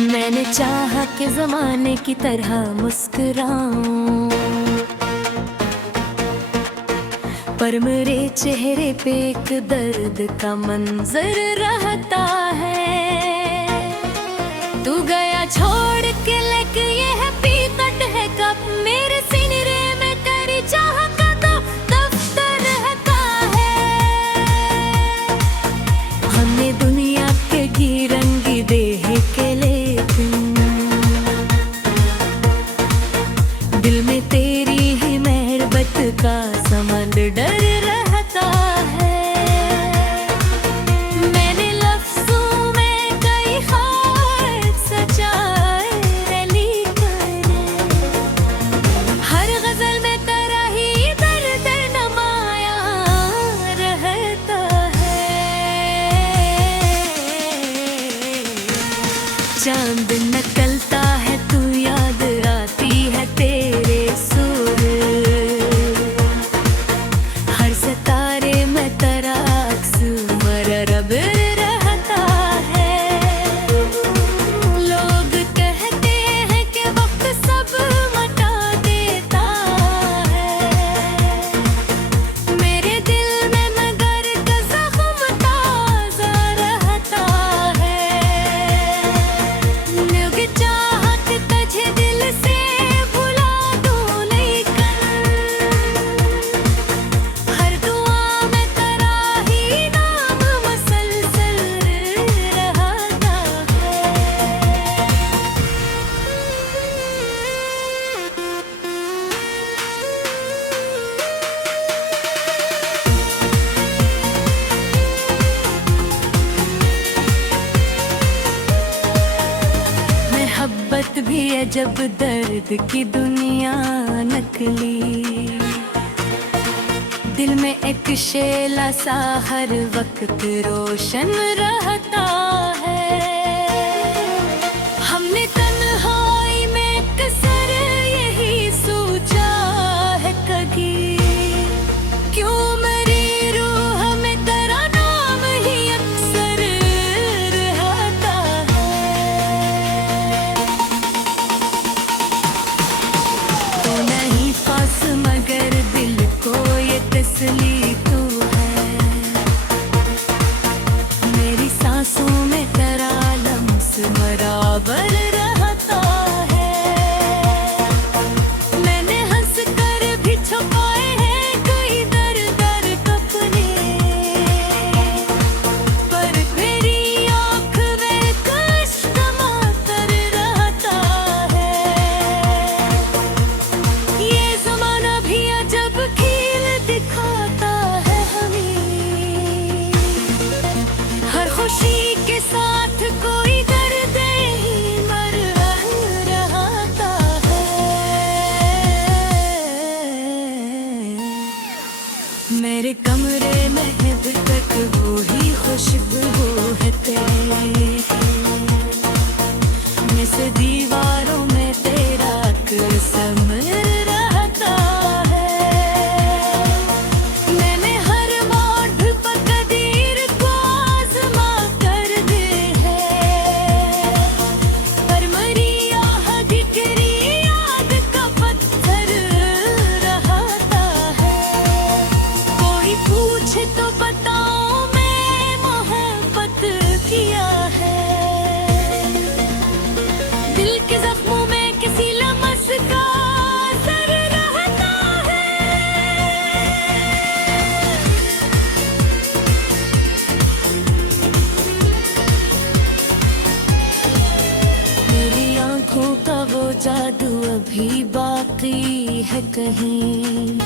मैंने चाहा कि जमाने की तरह मुस्कुराऊं, पर मेरे चेहरे पे एक दर्द का मंजर रहता है। तू गया छोड़ के, लेके ये है पीकट है कब मेरे सीने में तेरी चाह का तो दफ्तर रहता है। हमने दुनिया के की रंगी देह के, लेकिन दिल में तेरी ही मेहरबत का समंदर डर रहता है। मैंने लफ्जों में कई ख्वाब सजाए, लेकर हर गजल में तेरा ही दर्द नमाया रहता है। चांद निकलता है, तू याद आती है तेरे सुर, हर सितारे में तेरा अक्स मररब रहता है। लोग कहते हैं कि वक्त सब मिटा देता है, मेरे दिल में मगर का जख्म ताजा रहता है। लोग चाहत तुझे दिल से भुला दूं, लेकिन हर दुआ में तेरा ही नाम मुसलसल रहता है। मोहब्बत भी है जब दर्द की दुनिया नकली, दिल में एक शेला सा हर वक्त रोशन रहता है। हमने तन्हाई में कसर यही सोचा है कभी, क्यों मेरी रूह में तेरा नाम ही अक्सर रहता है। तो नहीं पास मगर दिल को ये तसली तू है, मेरी सांसों में तेरा लम्स बराबर रहता है। मैंने हंस कर भी छुपाए हैं कई दर्द अपने, पर मेरी आँख में कष्ट मातर रहता है। ये ज़माना भी अजब खेल दिखाता है हमें, हर खुशी के साथ कोई दर्द ही मर रहता है। मेरे कमरे में अब तक वो ही खुशबू है तेरी, इस दीवारों में तेरा कसम रहता है। मैंने हर मोड़ पर कदीर को आज़मा कर दे है, पर मरी आह बिखरी याद का पत्थर रहता है। कोई पूछे तो बताऊं मैं मोहब्बत किया है, दिल के जख्मों में किसी लम्स का असर रहता है। मेरी आंखों का वो जादू अभी बाकी है कहीं,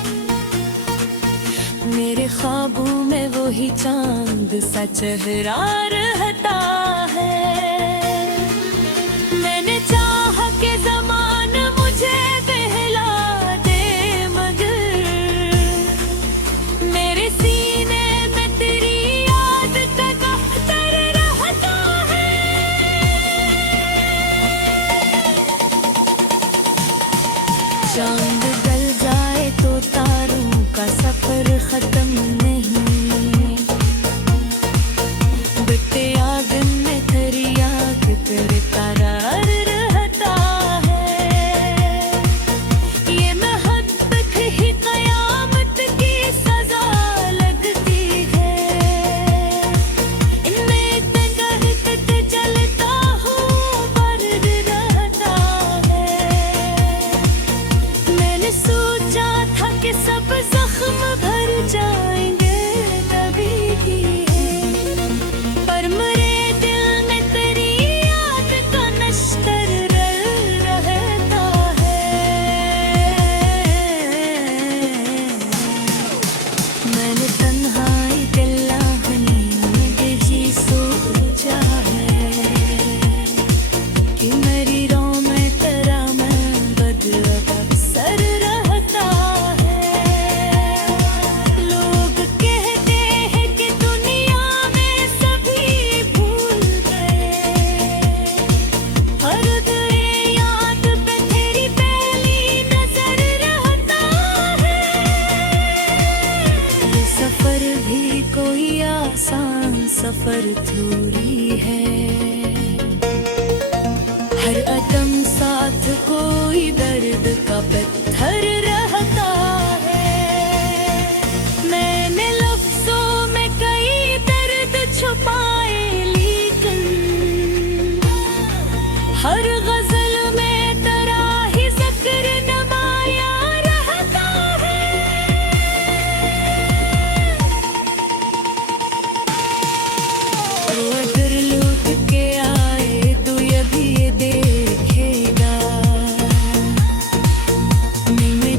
मेरे ख्वाबों में वो ही चांद सा चेहरा रहता है। मैंने चाहा कि ज़माना मुझे बहला दे, मगर मेरे सीने में तेरी याद का दफ्तर रहता है। चांद ढल जाए तो तारों का सफर खत्म नहीं, बिते आग में तेरी थोड़ी है। हर अदम साथ कोई दर्द का पत्थर रहता है। मैंने लफ्जों में कई दर्द छुपाए, लेकिन हर गजल में तेरा ही जिक्र नमाया रहता है। अगर लौट के आए तो ये भी देखेगा, मैं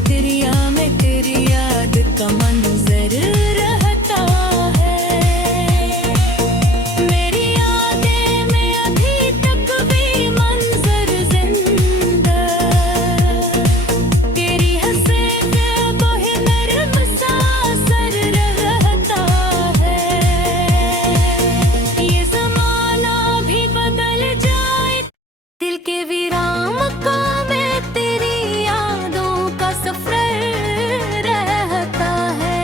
तेरी याद का मंजर रहता है। मेरी यादें में अभी तक भी मंजर जिंदा, तेरी हंसी पे वही नर्म सा असर रहता है। ये ज़माना भी बदल जाए, दिल के विराम का मैं तेरी यादों का सफर रहता है।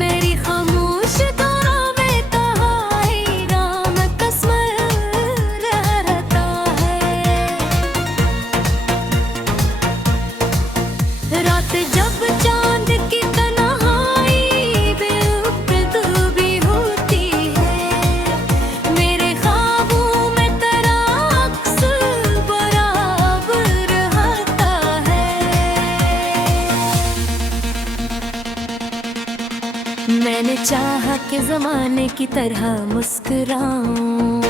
मेरी खामोश दुआओं में तन्हाई राम कस्मर रहता है। रात जब चांद की तन्हाई बेउक्त भी होती है, मेरे ख्वाबों में तेरा अक्स बराबर रहता है। मैंने चाहा कि ज़माने की तरह मुस्कुराऊं,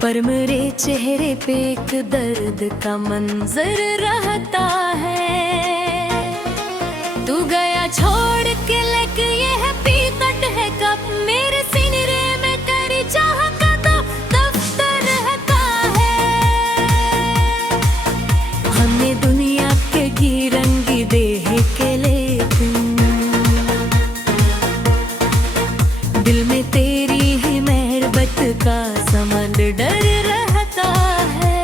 पर मेरे चेहरे पे एक दर्द का मंजर रहता है। तू गया छोड़ के, लेके ये हकीकत है कब मेरे सीने में तेरी चाह का तो दफ्तर रहता है। हमने दुनिया के की रंगी देह के, लेकिन दिल में तेरी ही मेहरबत का समंदर रहता है।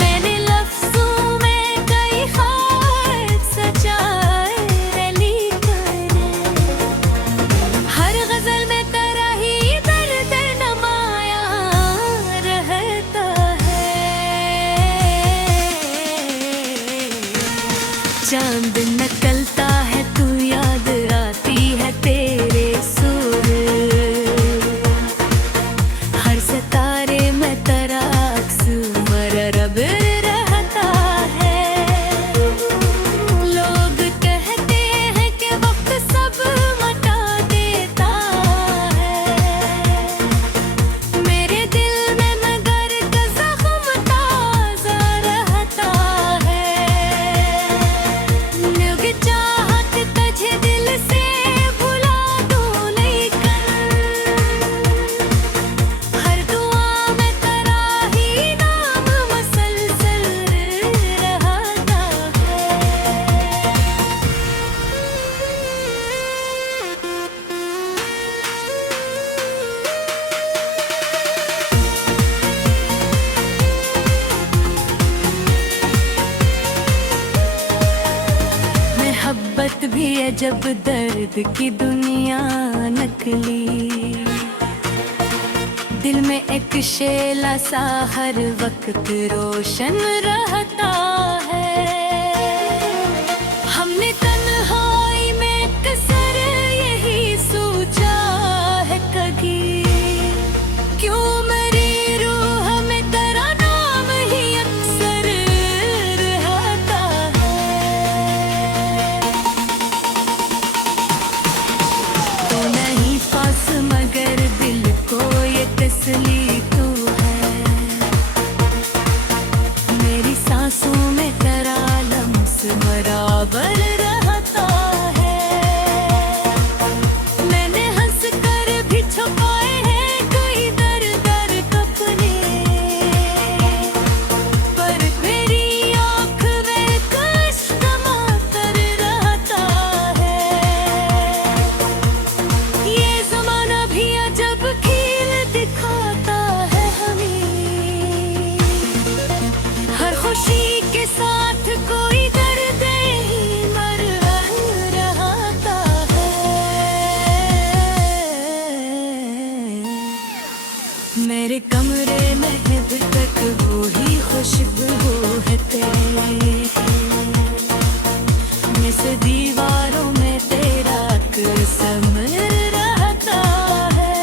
मैंने लफ्जों में कई ख्वाब सजाए, लेकिन हर गजल में तेरा ही दर्द नमाया रहता है। चांद निकलता है, तू याद आती है तेरे सुर, हर सितारे में तेरा अक्स मररब रहता है। लोग कहते हैं कि वक्त सब मिटा देता है, मेरे दिल में मगर का जख्म ताजा रहता है। लोग चाहत तुझे दिल से भुला दूं, लेकिन हर दुआ में तेरा ही नाम मुसलसल रहता है। मोहब्बत भी है जब दर्द की दुनिया नकली, दिल में एक शेला सा हर वक्त रोशन रहता है। हमने तन्हाई में कसर यही सोचा है कभी, क्यों मेरी रूह में तेरा नाम ही अक्सर रहता है। तो नहीं पास मगर दिल को ये तसली तू है, मेरी सांसों में तेरा लम्स बराबर रहता है। मैंने हंस कर भी छुपाए हैं कई दर्द अपने, पर मेरी आँख में कश मातर रहता है। ये ज़माना भी अजब खेल दिखाता है हमें, दीवारों में तेरा कसमर रहता है।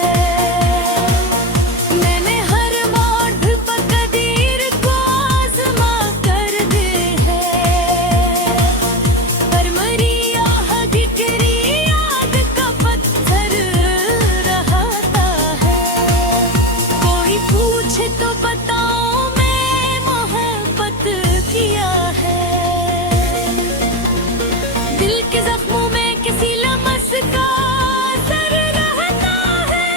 मैंने हर मोड़ पर कदीर को आज़मा कर दे है, पर मरी आह गिरी याद का पत्थर रहता है। कोई पूछे तो बताओ मैं मोहब्बत किया है। दिल के जख्मों में किसी लम्स का असर रहता है।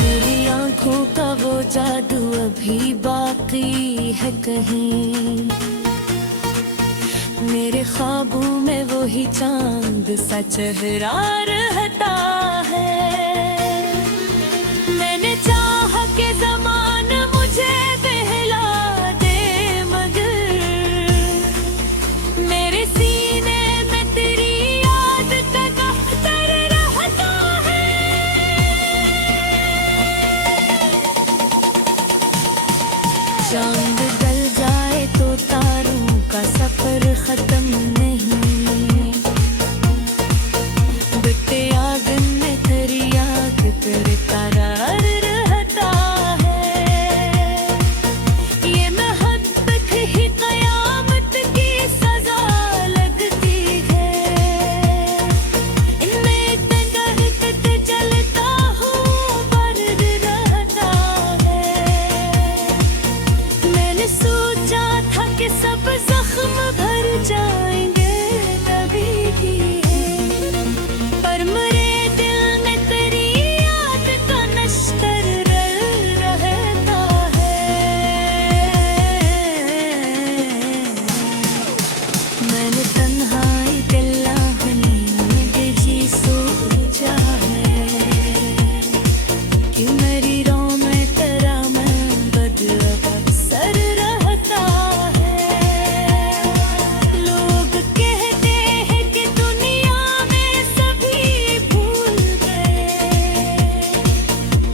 मेरी आंखों का वो जादू अभी बाकी है कहीं, मेरे ख्वाबों में वो ही चांद सा चेहरा रहता है। मैंने चाहा के ज़माना मुझे बहला दे, मगर मेरे सीने में तेरी याद का दफ्तर रहता है। चांद ढल जाए तो तारों का सफर खत्म नहीं, बिकते आंगन में तेरी याद तेरे करार रहता है। ये मोहब्बत ही कयामत की सजा लगती है। इनमें इतना दर्द जलता हूँ दर्द रहता है। मैंने सोचा था कि सब जख्म भर जाएंगे तभी भी है, पर मेरे दिल में तेरी याद का नश्तर रहता है। मैंने तन्हाई दिल्लाहनी में जी सोचा है कि मेरी राह में तेरा मैं बदला अक्सर रहता है। लोग कहते हैं कि दुनिया में सभी भूल गए,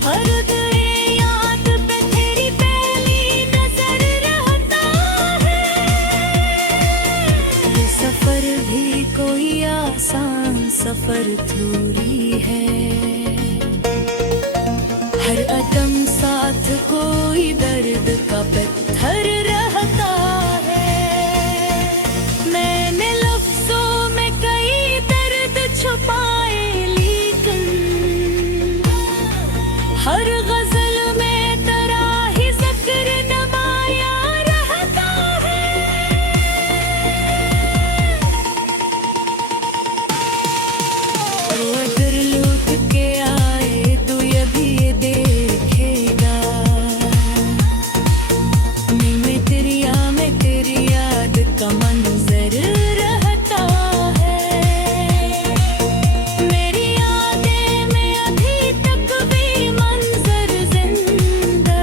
हर गए याद पे तेरी पहली नजर रहता है। ये सफर भी कोई आसान सफर थोड़ी है, हर कदम साथ कोई दर्द का पत्थर रहता है। मैंने लफ्जों में कई दर्द छुपाए, लेकिन हर गजल में तेरा ही जिक्र नमाया रहता है। और अगर लौट के आए तो ये भी देखेगा, मैं तेरी याद का मंजर रहता है। मेरी यादें में अभी तक भी मंजर जिंदा,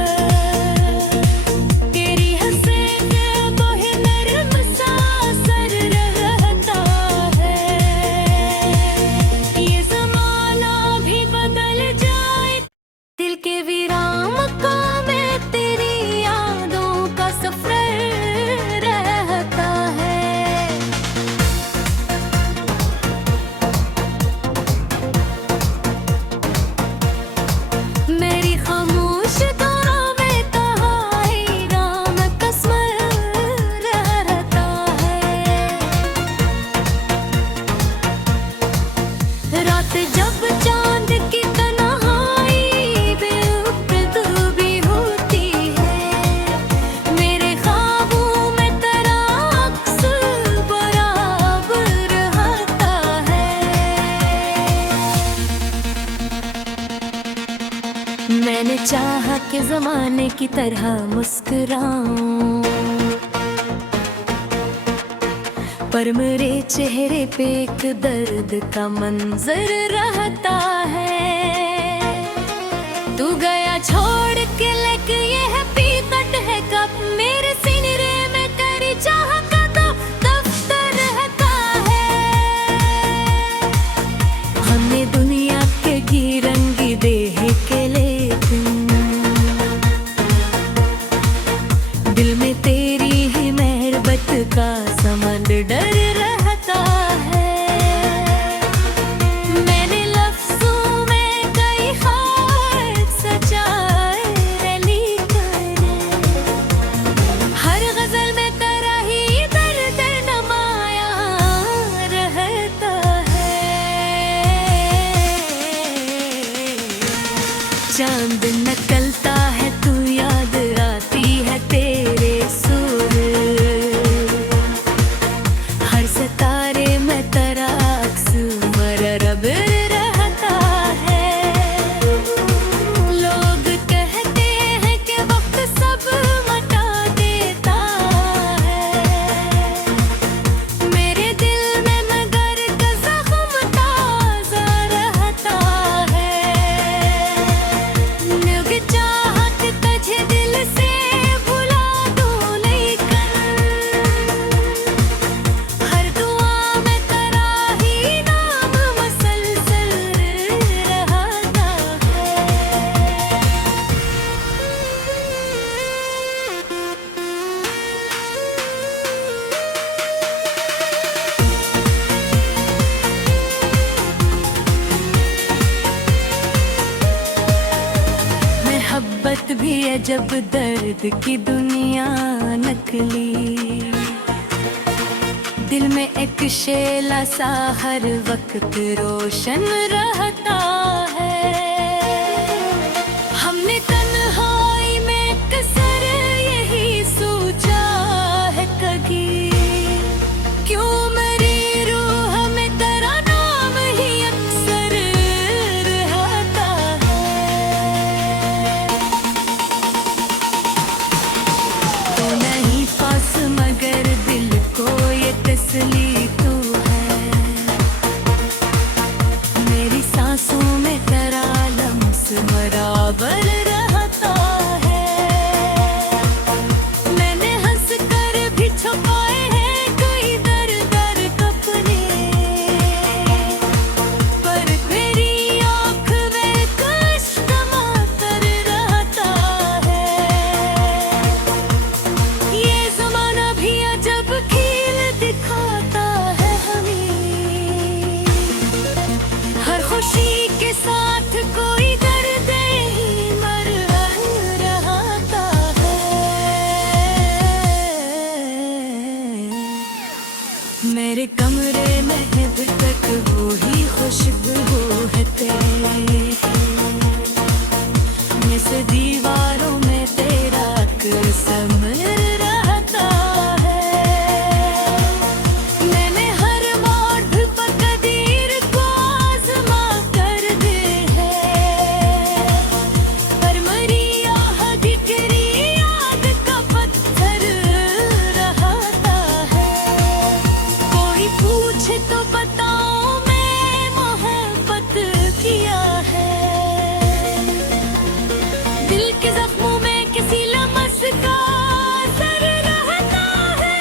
तेरी हंसी में बोहे नरम सा असर रहता है। ये ज़माना भी बदल जाए, दिल के विराम का मैं तेरी यादों का सफर रहता है। मेरी खामोश दुआओं में तन्हाई राम कसमर रहता है। रात जब चांद की तन्हाई बेखुदी होती है, मेरे ख्वाबों में तेरा अक्स बराबर रहता है। मैंने चाहा कि ज़माने की तरह मुस्कुराऊं, पर मेरे चेहरे पे एक दर्द का मंजर रहता है। तू गया छोड़ के, लेके ये हकीकत है कब मेरे सीने में तेरी चाह का तो दफ्तर रहता है। हमने दुनिया के की रंगी देह के लेकिन चांद निकलता है तू याद आती है तेरे सुर, हर सितारे में तेरा अक्स मररब रहता है। लोग कहते हैं कि वक्त सब मिटा देता है, मेरे दिल में मगर का जख्म ताजा रहता है। लोग चाहत तुझे दिल से भुला दूं, लेकिन हर दुआ में तेरा ही नाम मसलसल रहता है। मोहब्बत भी है जब दर्द की दुनिया नकली, दिल में एक शेला सा हर वक्त रोशन रहता है। हमने तन्हाई में कसर यही सोचा है कभी, क्यों मेरी रूह में तेरा नाम ही अक्सर रहता है। तो नहीं पास मगर दिल को ये तसली तू है, मेरी सांसों में तेरा लम्स बराबर रहता है। मैंने हंस कर भी छुपाए हैं कई दर्द अपने, पर मेरी आँख में कष्ट मातर रहता है। ये ज़माना भी अजब खेल दिखाता है हमें, हर खुशी के साथ कोई दर्द ही मर रहता है। मेरे कमरे में अब तक वो ही खुशबू है तेरी, इस दीवारों में तेरा कसम रहता है। मैंने हर मोड़ पर कदीर को आज़मा कर दे है, पर मरी आह बिखरी याद का पत्थर रहता है। कोई पूछे तो बताऊं मैं मोहब्बत किया है, दिल के जख्मों में किसी लम्स का असर रहता है।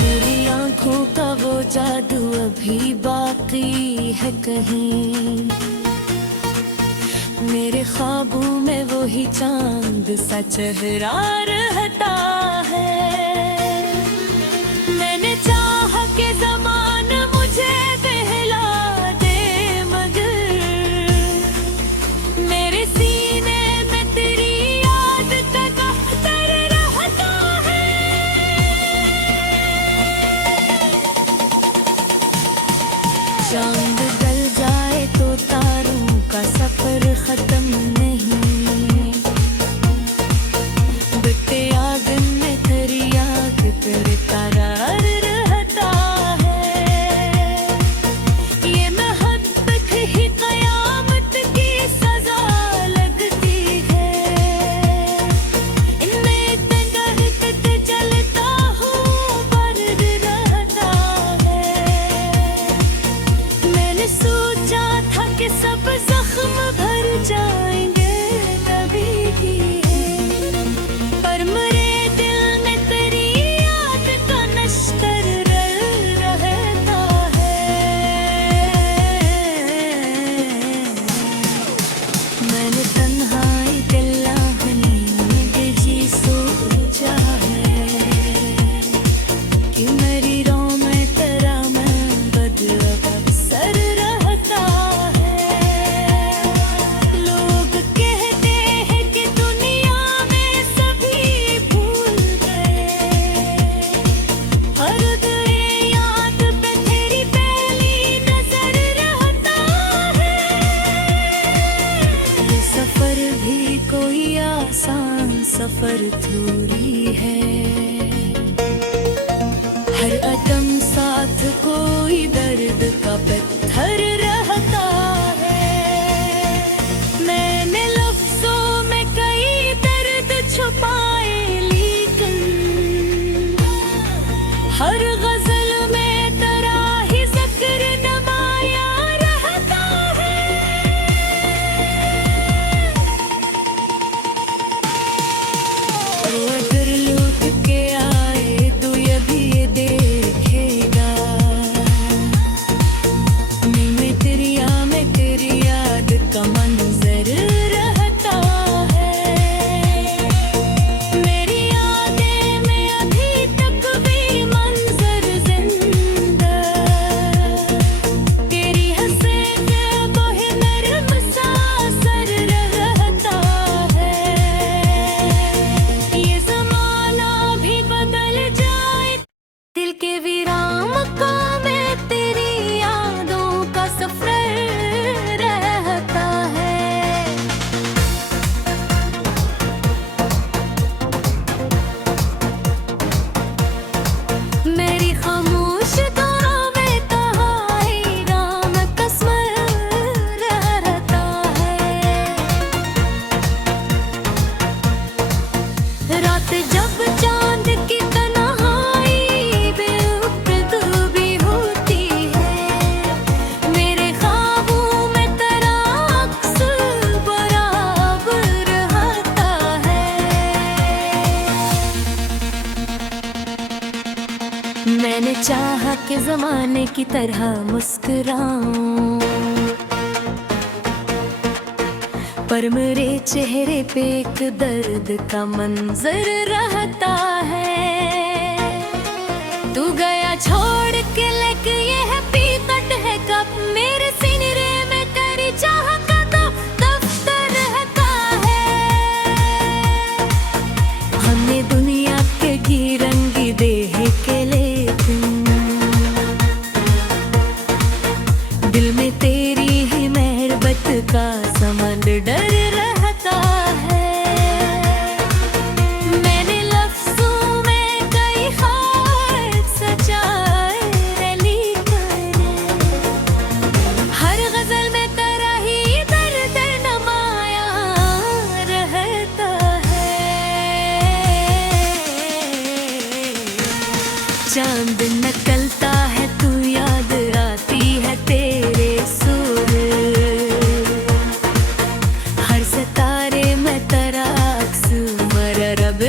मेरी आंखों का वो जादू अभी बाकी है कहीं, मेरे ख्वाबों में वो ही चांद सा चेहरा रहता है। मैंने चाहा कि ज़माना मुझे बहला दे, मगर मेरे सीने में तेरी याद का कहतर रहता है। चांद ढल जाए तो तारों का सफर खत्म नहीं, बिते आग में तेरी थोड़ी है। हर अदम साथ कोई दर्द का पत्थर रहता है। मैंने लफ्जों में कई दर्द छुपाए, लेकिन हर गजल में तेरा ही जिक्र नमाया रहता है। अगर लौट के आए तो ये भी देखेगा, मैं तेरी याद का मंजर रहता है। मेरी यादें में अभी तक भी मंजर जिंदा, तेरी हंसी पे कोई नर्म सा असर रहता है। ये ज़माना भी बदल जाए, दिल के विराम का मैं तेरी यादों का सफर रहता है। मेरी खामोश दुआओं में तन्हाई राम कस्मर रहता है। रात जब चांद की तन्हाई बेउक्त भी होती है, मेरे ख्वाबों में तेरा अक्स बराबर रहता है। मैंने चाहा कि ज़माने की तरह मुस्कुराऊं, पर मेरे चेहरे पे एक दर्द का मंजर रहता है। तू गया छोड़ के, लेके ये हकीकत है कब मेरे सीने में तेरी चाह का तो दफ्तर रहता है। हमने दुनिया के की रंगी देह के, लेकिन दिल में तेरी ही मेहरबत का समंदर रहता है। मैंने लफ्जों में कई ख्वाब सजाए, लेकिन हर गजल में तेरा ही दर्द नमाया रहता है। चांद निकलता है, तू याद आती है तेरे सुर, हर सितारे में तेरा अक्स मररब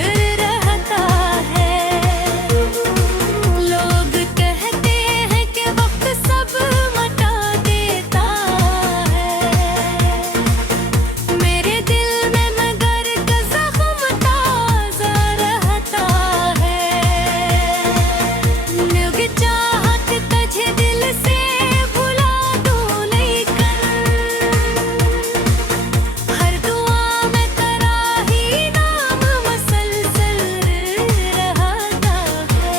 रहता है। लोग कहते हैं कि वक्त सब मिटा देता है, मेरे दिल में मगर का ज़ख्म ताज़ा रहता है। लोग चाहत तुझे दिल से भुला दूं, लेकिन हर दुआ में तेरा ही नाम मुसलसल रहता है।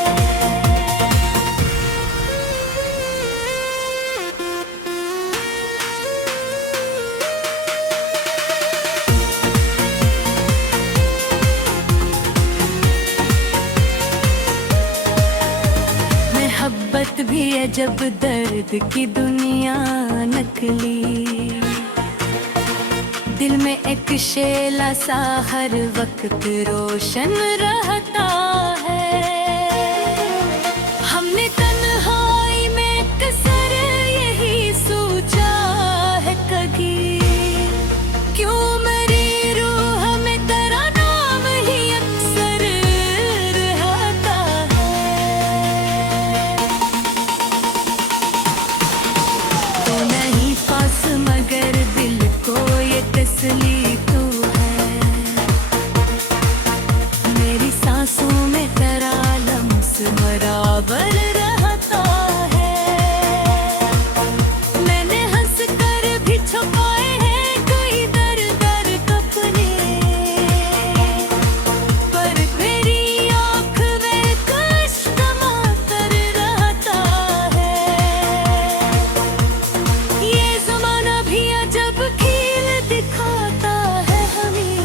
मोहब्बत भी है जब दर्द की दुनिया नकली, दिल में एक शेला सा हर वक्त रोशन रहता है। हमने तन्हाई में कसर यही सोचा है कभी, क्यों मेरी रूह में तेरा नाम ही अक्सर रहता है। तो नहीं पास मगर दिल को ये तसली तू है, मेरी सांसों में तेरा लम्स बराबर रहता है। मैंने हंस कर भी छुपाए हैं कई दर्द अपने, पर मेरी आँख में कश्क मातर रहता है। ये ज़माना भी अजब खेल दिखाता है हमें,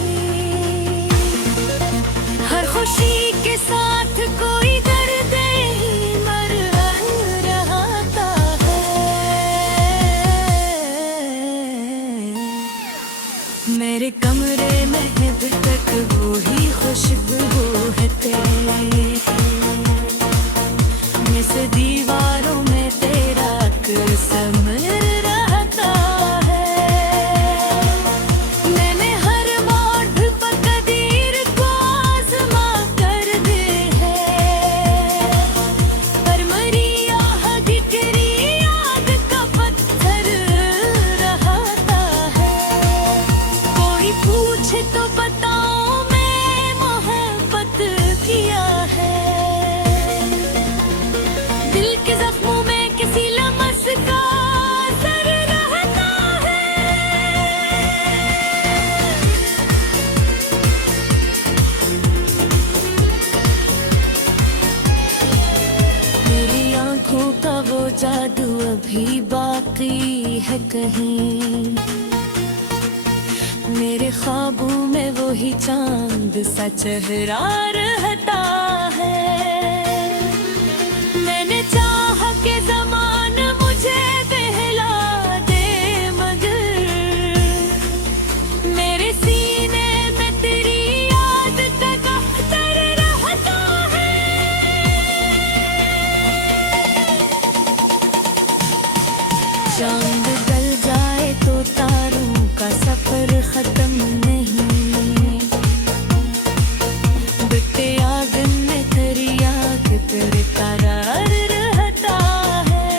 जादू अभी बाकी है कहीं। मेरे ख्वाबों में वो ही चांद सा चेहरा रहता है। मैंने चाहा कि ज़माना मुझे बहला दे, मगर मेरे सीने में तेरी याद का कहतर रहता है। चांद ढल जाए तो तारों का सफर खत्म नहीं। बिकते आंगन में तेरी याद तेरे करार रहता है।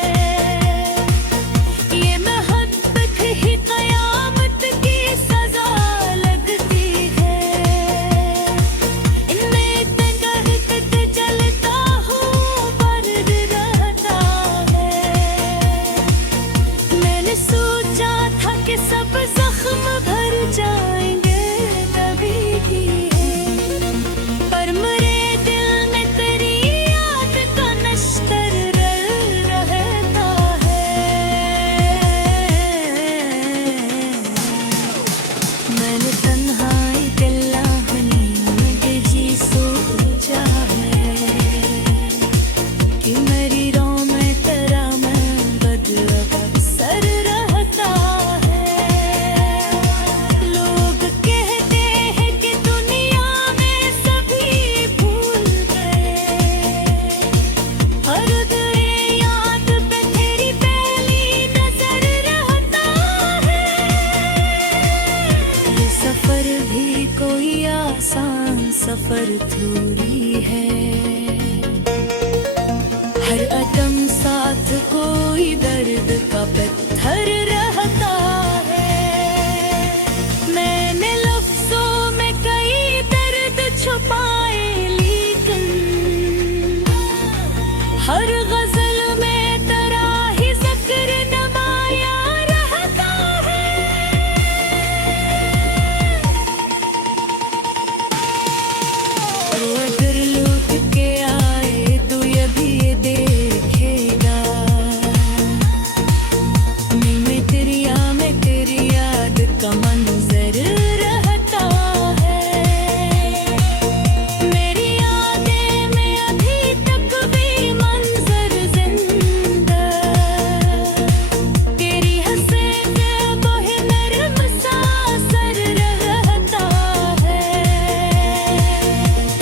ये मोहब्बत ही कयामत की सजा लगती है। इनमें इतना दर्द जलता हूँ दर्द रहता है। मैंने सोचा था कि सब जख्म भर जाएंगे तभी ही है, पर मेरे दिल में तेरी याद का नश्तर रहता है। मैंने तन्हाई दिल्लाहनी में जी सोचा है कि मेरी रो में तेरा मैं बदला सर रहता है। लोग कहते हैं कि दुनिया में सभी भूल गए, हर गए याद पे तेरी पहली नजर रहता है। ये सफर भी कोई आसान सफर थोड़ी है, हर कदम साथ कोई दर्द का पत्थर रहता है। मैंने लफ्जों में कई दर्द छुपाए, लेकिन हर गजल में तेरा ही जिक्र नमाया रहता है। अगर लौट के आए तो ये भी देखेगा, मैं तेरी याद का मंजर रहता है। मेरी यादें में अभी तक भी मंजर जिंदा, तेरी हंसी में वही नर्म सा असर रहता है।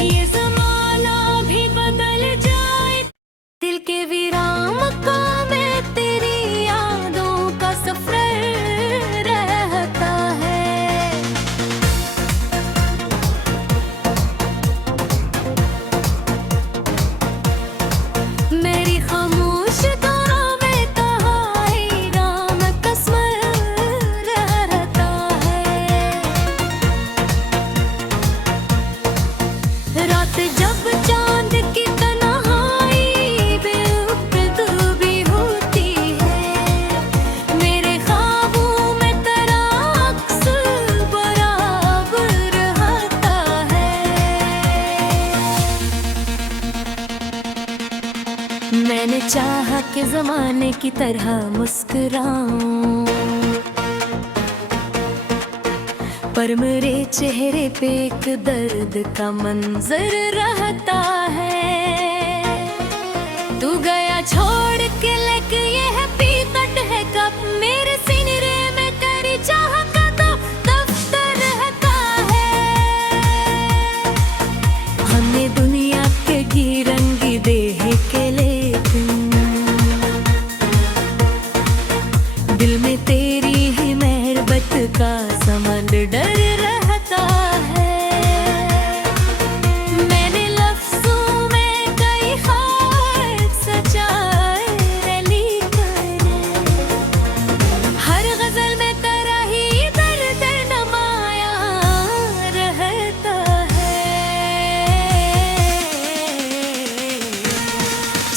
ये ज़माना भी बदल जाए, दिल के विराम का मैं तेरी यादों का सफर रहता है। मेरी खामोश गाहों में तन्हाई राम कसमर रहता है। रात जब चांद की तन्हाई बेखुदी होती है, मेरे ख्वाबों में तेरा अक्स बराबर रहता है। मैंने चाहा कि ज़माने की तरह मुस्कुराऊं, पर मेरे चेहरे पे एक दर्द का मंजर रहता है। तू गया छोड़ के, लेके ये हकीकत है कब मेरे सीने में तेरी चाह का तो दफ्तर रहता है। हमने दुनिया के की रंगी देह के, लेकिन दिल में तेरी ही मेहरबत का समंदर रहता है। मैंने लफ्जों में कई ख्वाब सजाए, लेकिन हर गजल में तेरा ही दर्द नमाया रहता है।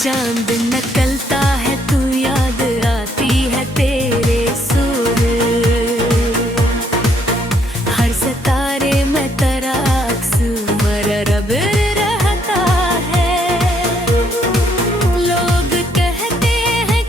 चांद निकलता है, तू याद आती है तेरे सुर, हर सितारे में तेरा अक्स मररब रहता है। लोग कहते हैं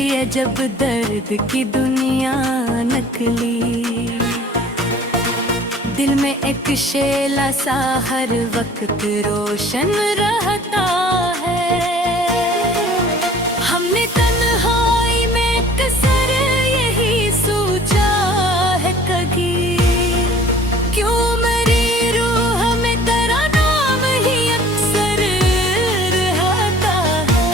है जब दर्द की दुनिया नकली। दिल में एक शेला सा हर वक्त रोशन रहता है। हमने तन्हाई में कसर यही सोचा है कभी, क्यों मेरी रूह में तेरा नाम ही अक्सर रहता है।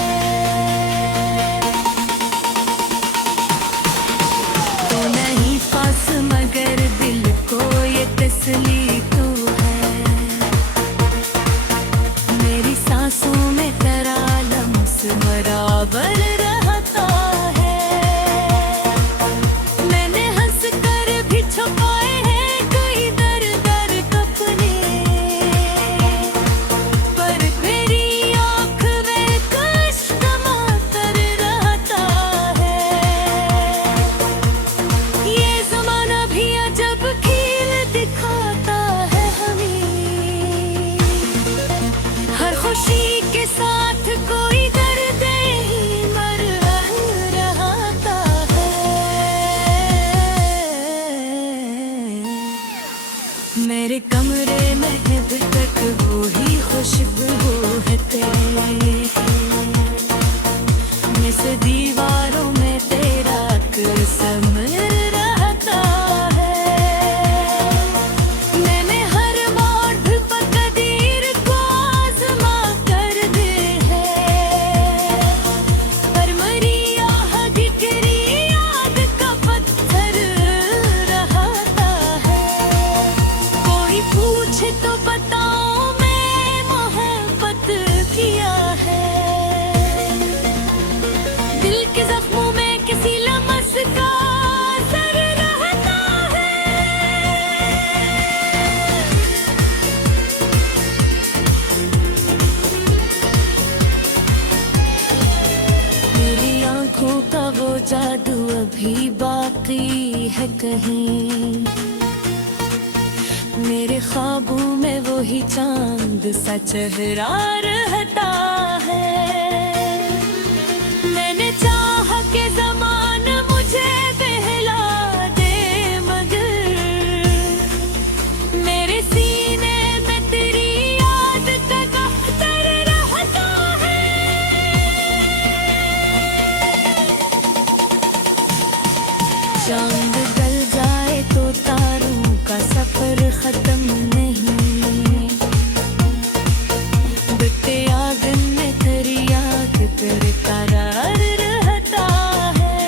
तो नहीं पास मगर दिल को ये तसली तू है। मेरी सांसों में तेरा लम्स बराबर रहता है। मैंने हंस कर भी छुपाए हैं कई दर्द अपने, पर मेरी आँख में कष्ट मातर रहता है। ये ज़माना भी अजब खेल दिखाता है हमें, हर खुशी के साथ कोई दर्द ही मर रहता है। मेरे कमरे में अब तक वो ही खुशबू है तेरी, इस दीवारों में तेरा कसम रहता है। मैंने हर मोड़ पर कदीर को आज़मा कर दे है, पर मरी आह बिखरी याद का पत्थर रहता है। कोई पूछे तो बताऊं मैं मोहब्बत किया है, दिल के जख्मों में किसी लम्स का असर रहता है। मेरी आंखों का वो जादू अभी बाकी है कहीं, मेरे ख्वाबों में वो ही चांद सा चेहरा रहता है। मैंने चाहा के ज़माना मुझे बहला दे, मगर मेरे सीने में तेरी याद का दफ्तर रहता है। चांद ढल जाए तो तारों का सफर खत्म नहीं, बिकते आंगन में तेरी याद तेरे करार रहता है।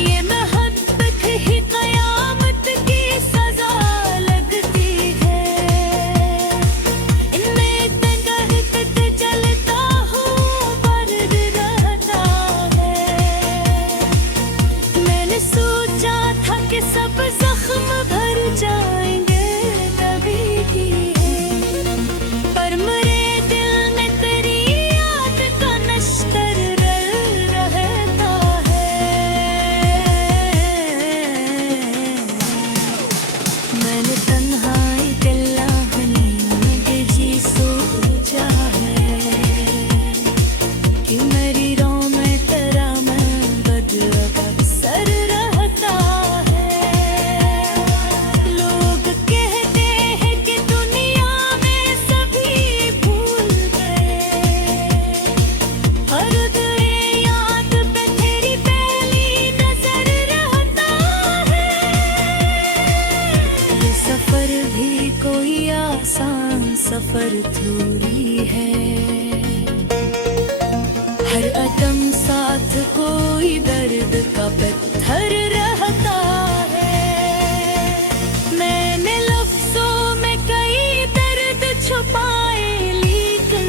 ये मोहब्बत ही कयामत की सजा लगती है, इनमें इतने दर्द जलता हूँ दर्द रहता है। मैंने सोचा था कि सब जख्म भर जाएंगे तभी भी, पर मेरे दिल में तेरी याद का नश्तर रहता है। मैंने तन्हाई दिल्लाहनी में जी सोचा है, कि मेरी राह में तेरा मैं बदला अक्सर रहता है। लोग कहते हैं कि दुनिया में सभी भूल गए, हर गए याद पे तेरी पहली नजर रहता है। ये सफर भी कोई आसान सफर थोड़ी है, हर कदम साथ कोई दर्द का पत्थर रहता है। मैंने लफ्जों में कई दर्द छुपाए, लेकिन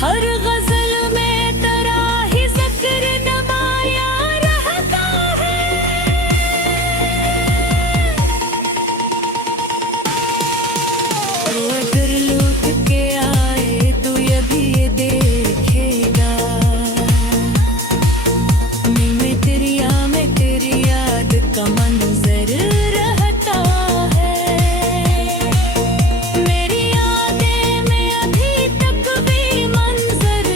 हर गजल में तेरा ही जिक्र नमाया रहता है। और अगर लौट के आए तो ये भी ये देखेगा, मेरी यादें में अभी तक भी मंजर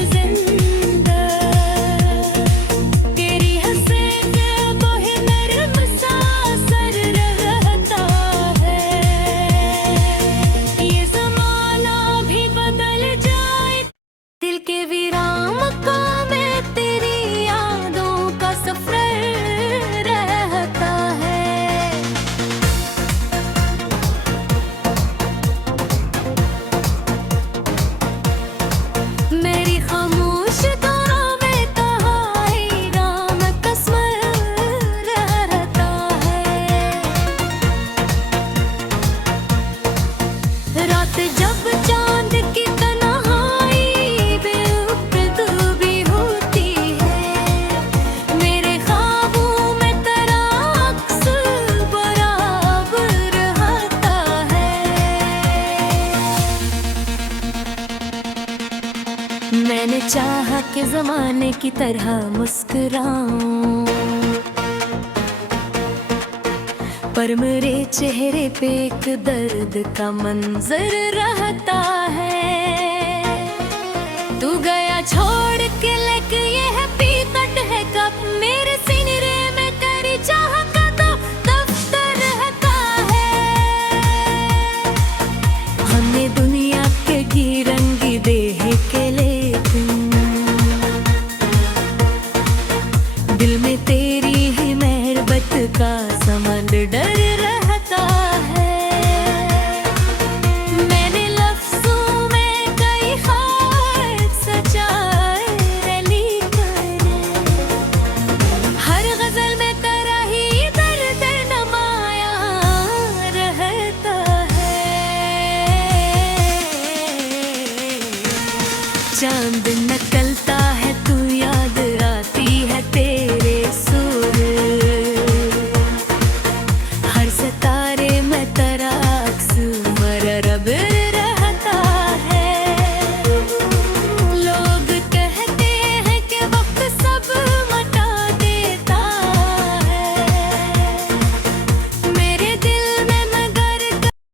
मैंने चाहा कि जमाने की तरह मुस्कुराऊं, पर मेरे चेहरे पे एक दर्द का मंजर रहता है। तू गया छोड़ के, लेके ये हकीकत है कब मेरे सीने में तेरी चाह का तो दफ्तर रहता है। हमने दुनिया के की रंगी देह के, लेकिन दिल में तेरी ही मेहरबत का समंदर डर रहता है। मैंने लफ्जों में कई ख्वाब सजाए, लेकर हर गजल में तेरा ही दर्द नमाया रहता है। चांद नकल